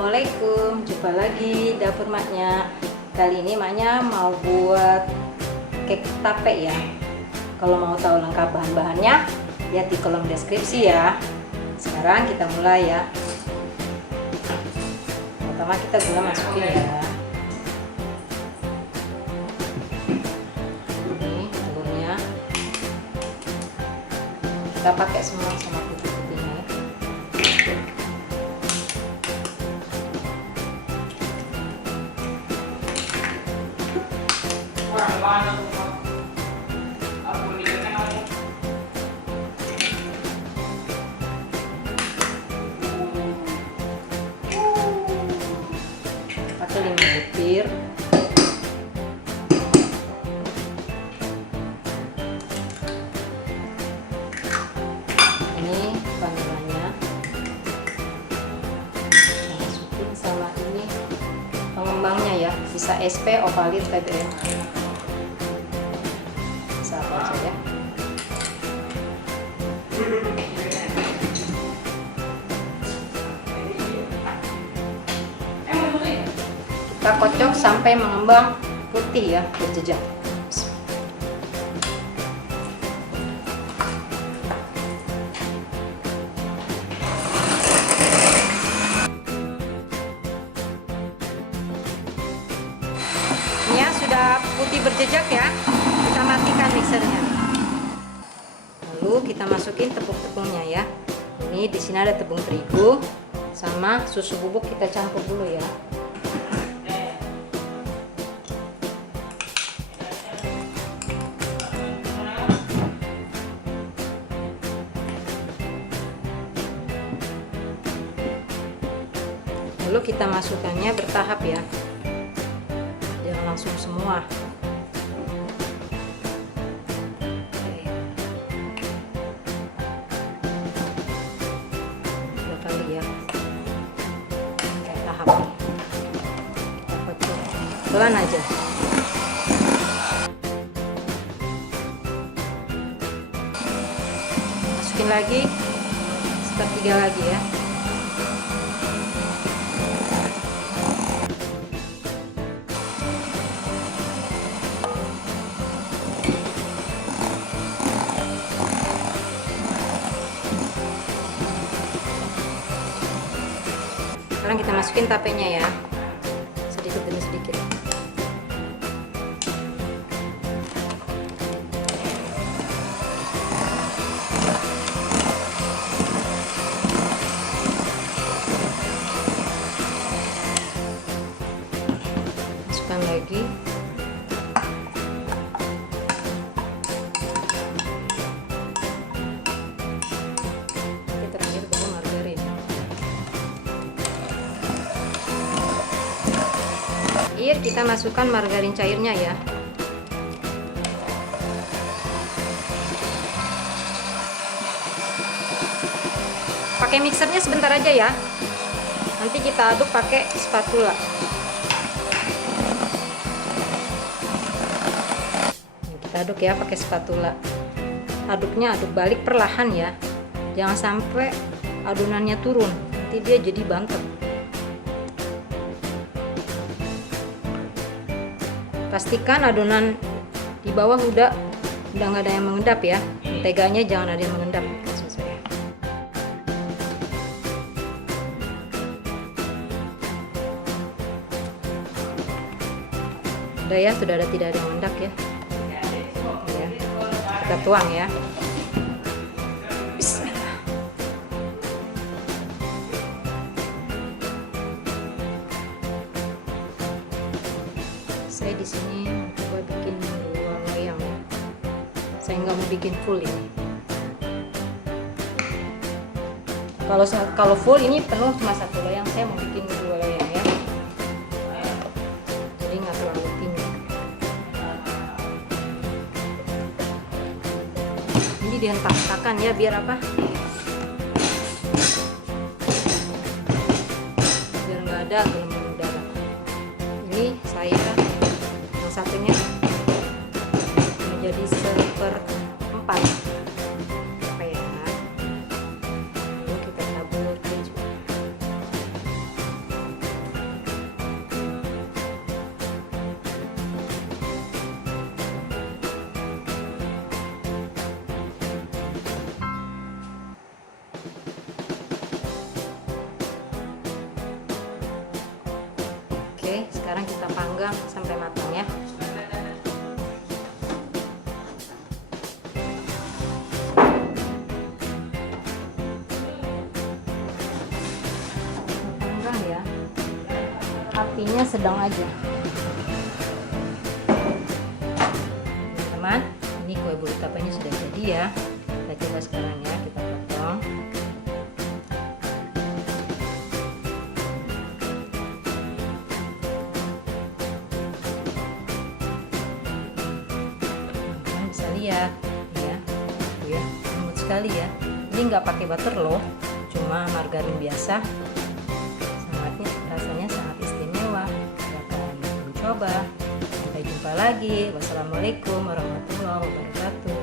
Assalamualaikum, jumpa lagi dapur maknya. Kali ini maknya mau buat cake tape ya. Kalau mau tahu lengkap bahan-bahannya, lihat di kolom deskripsi ya. Sekarang kita mulai ya. Pertama kita gula masukin ya. Ini telurnya. Kita pakai semua sama putih-putihnya ya. Pakai 5 butir. Ini vanilanya. Masukin sama ini pengembangnya ya, bisa SP, Ovalit, TBM. Bisa apa aja ya. Kita kocok sampai mengembang putih ya, berjejak. Ini ya sudah putih berjejak ya. Kita matikan mixernya. Lalu kita masukin tepung-tepungnya ya. Ini di sini ada tepung terigu sama susu bubuk, kita campur dulu ya. Lalu kita masukkannya bertahap ya, jangan langsung semua. Dua kali ya, kayak tahap. Kita kocok pelan aja. Masukin lagi sepertiga lagi ya. Sekarang kita masukin tapenya ya, sedikit demi sedikit. Masukkan lagi. Terakhir baru margarin. Kita masukkan margarin cairnya ya. Pakai mixernya sebentar aja ya. Nanti kita aduk pakai spatula. Kita aduk ya pakai spatula. Aduknya aduk balik perlahan ya. Jangan sampai adonannya turun, nanti dia jadi bantet. Pastikan adonan di bawah udah nggak ada yang mengendap ya. Menteganya jangan ada yang mengendap. Udah ya, sudah ada, tidak ada yang mengendap ya. Kita tuang ya. Bismillah. Saya di sini coba bikin 2 loyang ya. Saya nggak mau bikin full ini. Kalau full ini penuh cuma 1 loyang, saya mau bikin 2 loyang ya. Jadi nggak terlalu tinggi. Ini dihentak-hentakan ya, biar apa? Biar nggak ada gelembung udara. Ini saya yang satunya menjadi 1/4 apa ya. Lalu kita tabur keju. sekarang kita panggang sampai matang ya. Panggang ya, apinya sedang aja. Teman-teman, ini kue bolu tapenya sudah jadi ya. Kita coba sekarang ya, kita potong. Teman-teman bisa lihat ya, lembut sekali ya. Ini nggak pakai butter loh, cuma margarin biasa. Rasanya sangat istimewa. Silakan coba. Sampai jumpa lagi. Wassalamualaikum warahmatullahi wabarakatuh.